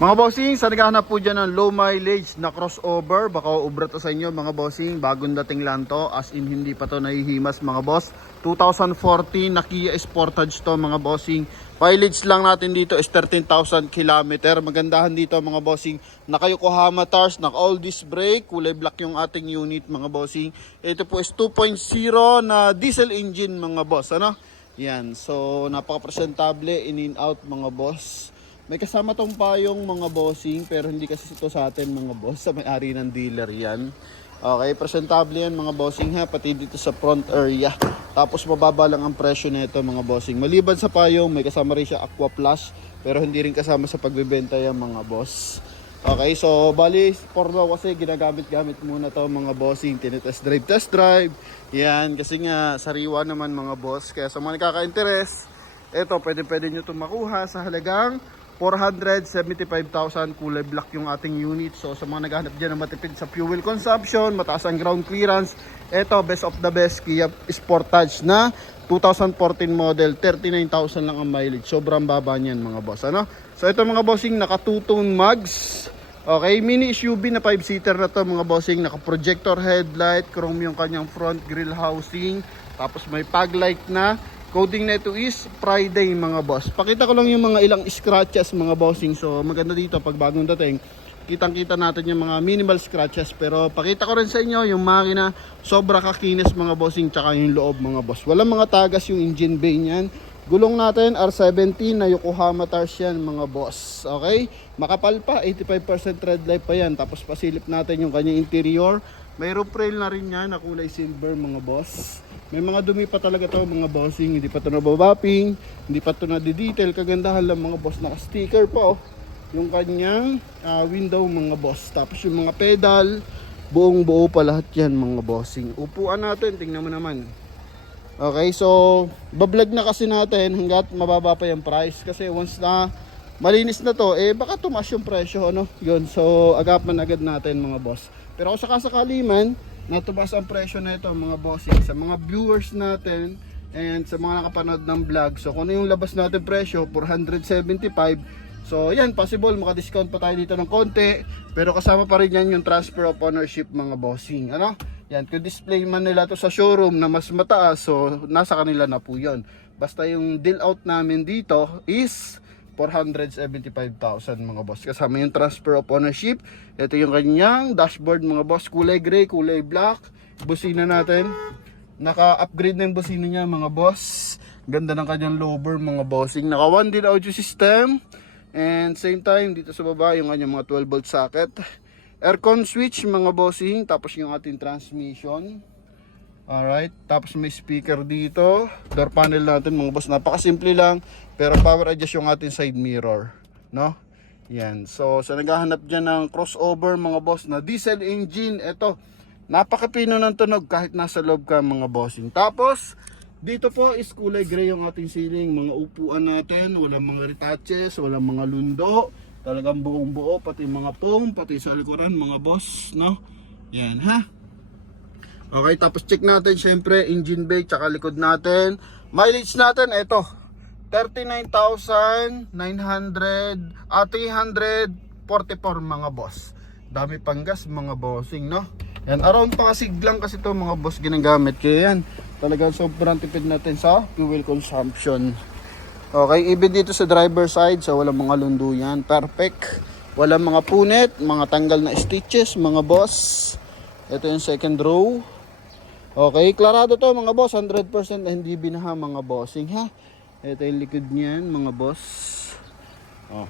Mga bossing, sa naghahanap po dyan ng low mileage na crossover, baka ubra to sa inyo mga bossing, bagong dating lang to, as in hindi pa to nahihimas mga boss. 2014 na Kia Sportage to mga bossing. Mileage lang natin dito is 13,000 km. Magandahan dito mga bossing, naka Yokohama tires, naka all disc brake, kulay black yung ating unit mga bossing. Ito po is 2.0 na diesel engine mga boss, ano? Yan, so napaka-presentable, in and out mga boss. May kasama tong payong mga bossing, pero hindi kasi ito sa atin mga boss, sa may-ari ng dealer yan. Okay, presentable yan mga bossing ha, pati dito sa front area. Tapos mababa lang ang presyo nito mga bossing. Maliban sa payong, may kasama rin siya Aqua Plus, pero hindi rin kasama sa pagbebenta yan mga boss. Okay, so bali, for now kasi ginagamit-gamit muna to mga bossing, tinitest drive. Yan, kasi nga sariwa naman mga boss. Kaya sa mga nakaka-interest, ito pwede nyo itong makuha sa halagang 475,000, kulay black yung ating unit. So sa mga naghahanap dyan na matipid sa fuel consumption, mataas ang ground clearance, ito best of the best Kia Sportage na 2014 model, 39,000 lang ang mileage. Sobrang baba niyan mga boss, ano? So ito mga bossing, naka two-tone mags. Okay, mini SUV na 5-seater na to mga bossing, naka projector headlight, chrome yung kanyang front grille housing, tapos may fog light na. Coding na ito is Friday mga boss. Pakita ko lang yung mga ilang scratches mga bossing. So maganda dito pag bagong dating, kitang-kita natin yung mga minimal scratches. Pero pakita ko rin sa inyo yung makina, sobra kakinis mga bossing, tsaka yung loob mga boss. Walang mga tagas yung engine bay niyan. Gulong natin R17 na Yokohama tires yan mga boss. Okay? Makapal pa, 85% tread life pa yan. Tapos pasilip natin yung kanyang interior. May roof rail na rin yan na kulay silver mga boss. May mga dumi pa talaga to mga bossing, hindi pa to nababapping, hindi pa to na-detail. Kagandahan lang mga boss, naka-sticker pa oh, yung kanyang window mga boss. Tapos yung mga pedal, buong buo pa lahat yan mga bossing. Upuan natin, tingnan mo naman. Okay, so bablog na kasi natin hanggat mababa pa yung price. Kasi once na malinis na to, eh baka tumaas yung presyo, ano? Yun, so agapan agad natin mga boss. Pero kung sakasakali man, natumas ang presyo na ito mga bossing sa mga viewers natin and sa mga nakapanood ng vlog. So kung ano yung labas natin presyo, 475. So yan, possible maka-discount pa tayo dito ng konti, pero kasama pa rin yan yung transfer of ownership mga bossing, ano? Yan, kung display man nila to sa showroom na mas mataas, so nasa kanila na po yun. Basta yung deal out namin dito is 475,000 mga boss. Kasama yung transfer of ownership. Ito yung kanyang dashboard mga boss. Kulay gray, kulay black. Busina natin. Naka-upgrade na yung busina niya mga boss. Ganda ng kanyang lower mga bossing. Naka 1 din audio system. And same time dito sa baba yung kanyang mga 12 volt socket. Aircon switch mga bossing. Tapos yung ating transmission. Alright, tapos may speaker dito. Door panel natin mga boss, napakasimple lang, pero power adjust yung ating side mirror, no? Yan, so sa naghahanap dyan ng crossover mga boss na diesel engine, eto, napakapino ng tunog kahit nasa loob ka mga bossing. Tapos, dito po is kulay gray yung ating ceiling, mga upuan natin, walang mga retouches, walang mga lundo, talagang buong buo, pati mga foam, pati sa likuran mga boss, no? Yan ha. Okay, tapos check natin syempre engine bay tsaka likod natin. Mileage natin ito 39,900 344 mga boss. Dami pang gas mga bossing, no? Yan, around pangasig lang kasi to mga boss ginagamit. Kaya yan, talagang sobrang tipid natin sa fuel consumption. Okay, even dito sa driver side, so walang mga lundo yan. Perfect. Walang mga punit, mga tanggal na stitches mga boss. Ito yung second row. Okay, klarado to mga boss, 100% na hindi binaha mga bossing ha. Ito yung likod niyan mga boss. Oh.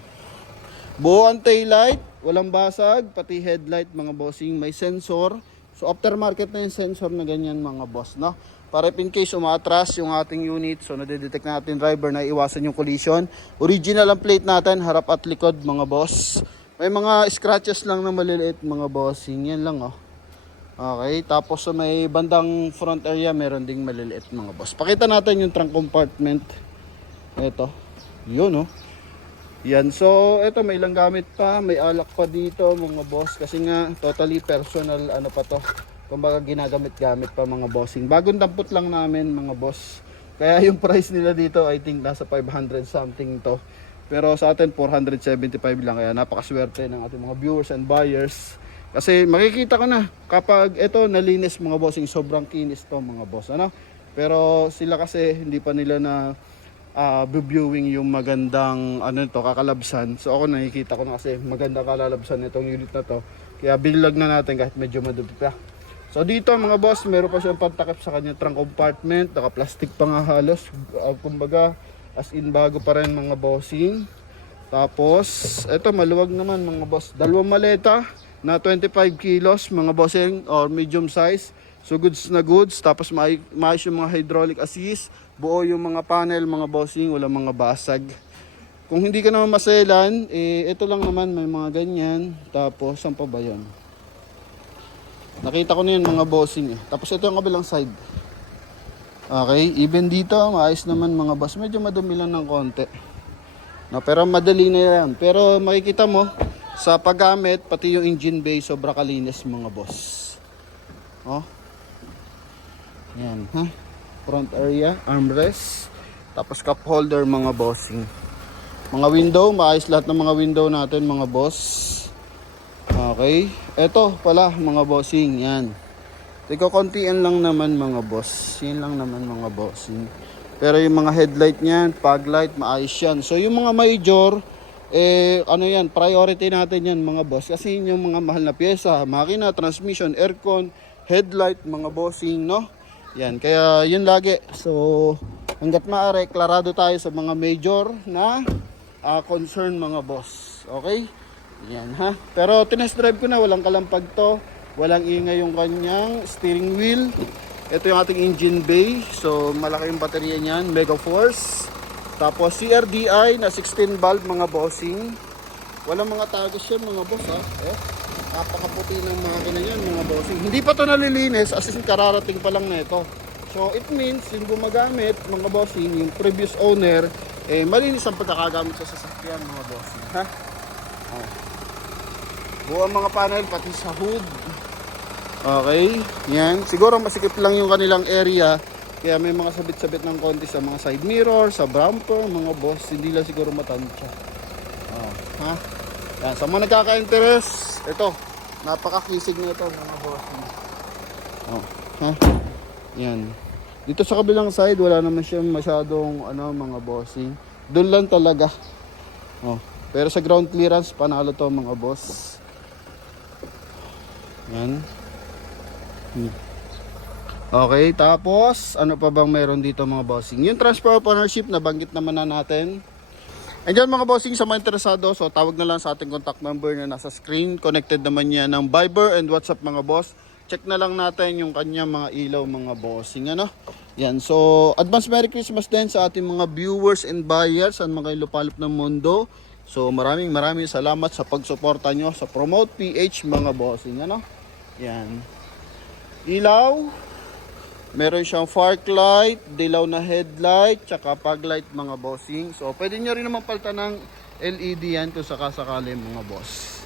Buo ang taillight, walang basag, pati headlight mga bossing, may sensor. So aftermarket na yung sensor na ganyan mga boss, no? Para in case umatras yung ating unit, so nadedetect natin driver na iwasan yung collision. Original ang plate natin, harap at likod mga boss. May mga scratches lang na maliliit mga bossing, yan lang oh. Okay, tapos sa may bandang front area meron ding maliliit mga boss. Pakita natin yung trunk compartment. Ito, yun oh. Yan, so ito may ilang gamit pa, may alak pa dito mga boss. Kasi nga totally personal ano pa to. Kumbaga ginagamit-gamit pa mga bossing. Bagong dampot lang namin mga boss. Kaya yung price nila dito I think nasa 500 something to. Pero sa atin 475 lang, kaya napakaswerte ng ating mga viewers and buyers. Kasi makikita ko na kapag ito nalinis mga bossing, sobrang kinis to mga boss, ano. Pero sila kasi hindi pa nila na viewing yung magandang kakalabsan. So ako nakikita ko na kasi magandang kalalabsan nitong unit na to. Kaya bilag na natin kahit medyo madumi pa. So dito mga boss, meron pa siyang pantakip sa kanya trunk compartment, naka-plastic pa nga halos. Kumbaga as in bago pa rin mga bossing. Tapos ito maluwag naman mga boss. Dalawang maleta na 25 kilos mga bossing or medium size. So goods na goods. Tapos maayos yung mga hydraulic assist. Buo yung mga panel mga bossing, wala mga basag. Kung hindi ka naman maselan, ito lang naman may mga ganyan. Tapos saan pa ba yun? Nakita ko na yun mga bossing eh. Tapos ito yung kabilang side. Okay, even dito maayos naman mga boss. Medyo madumi lang ng konti. No, pero madali na yan. Pero makikita mo sa paggamit, pati yung engine bay sobra kalinis mga boss. Oh. Yan, ha? Front area, armrest. Tapos cup holder mga bossing. Mga window, maayos lahat ng mga window natin mga boss. Okay, eto pala mga bossing, yan. Teka, kontian lang naman mga boss. Yan lang naman mga bossing. Pero yung mga headlight niyan, fog light, maayos yan. So yung mga major, priority natin yan mga boss. Kasi yun yung mga mahal na pyesa, makina, transmission, aircon, headlight, mga bossing, no? Yan, kaya yun lagi. So, hanggat maaari, klarado tayo sa mga major na concern mga boss. Okay? Yan ha. Pero tinest drive ko na, walang kalampag to. Walang ingay yung kanyang steering wheel. Ito yung ating engine bay. So, malaki yung baterya niyan. Mega Force. Tapos, CRDI na 16 valve mga bossing. Walang mga tagos yan mga boss ha. Napakaputi ng makina yan mga bossing. Hindi pa to nalilinis as in kararating pa lang nito. So, it means yung gumagamit mga bossing, yung previous owner, malinis ang pagkakagamit sa sasakyan mga bossing. Ha? Buo ang mga panel pati sa hood. Okay, yan. Siguro masikip lang yung kanilang area. Kaya may mga sabit-sabit ng konti sa mga side mirror, sa bumper, mga boss. Hindi lang siguro matansya. Ha? Yan. Sa mga nagkaka-interest, ito. Napaka-kisig na ito mga boss. Ha? Yan. Dito sa kabilang side, wala naman siya masyadong mga bossing. Doon lang talaga. Pero sa ground clearance, panalo to mga boss. Yan. Okay, tapos ano pa bang meron dito mga bossing? Yung transfer of ownership nabanggit naman na natin. And dyan mga bossing, sa mga interesado, so tawag na lang sa ating contact number na nasa screen. Connected naman yan ng Viber and WhatsApp mga boss. Check na lang natin yung kanya mga ilaw mga bossing, ano? Yan, so advance Merry Christmas din sa ating mga viewers and buyers at mga lupalop ng mundo. So maraming salamat sa pagsuporta nyo sa Promote PH mga bossing, ano? Yan. Ilaw. Meron siyang fork light, dilaw na headlight, tsaka fog light mga bossing. So pwede nyo rin naman palitan ng LED yan kung sakasakali mga boss.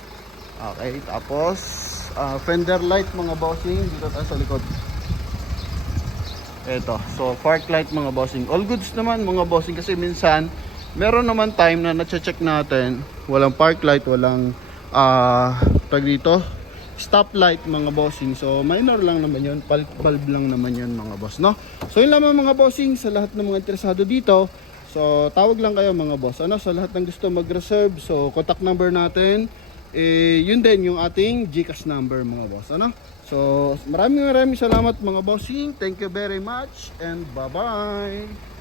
Okay, tapos fender light mga bossing. Dito tayo sa likod. Eto, so fork light mga bossing. All goods naman mga bossing kasi minsan meron naman time na na-check natin, walang park light, walang stop light mga bossing. So minor lang naman yun, bulb lang naman yun mga boss, no? So yun lamang mga bossing sa lahat ng mga interesado dito. So tawag lang kayo mga boss, ano? Sa lahat ng gusto mag-reserve, so contact number natin, yun din yung ating GCash number mga boss, ano? So maraming salamat mga bossing. Thank you very much and bye bye.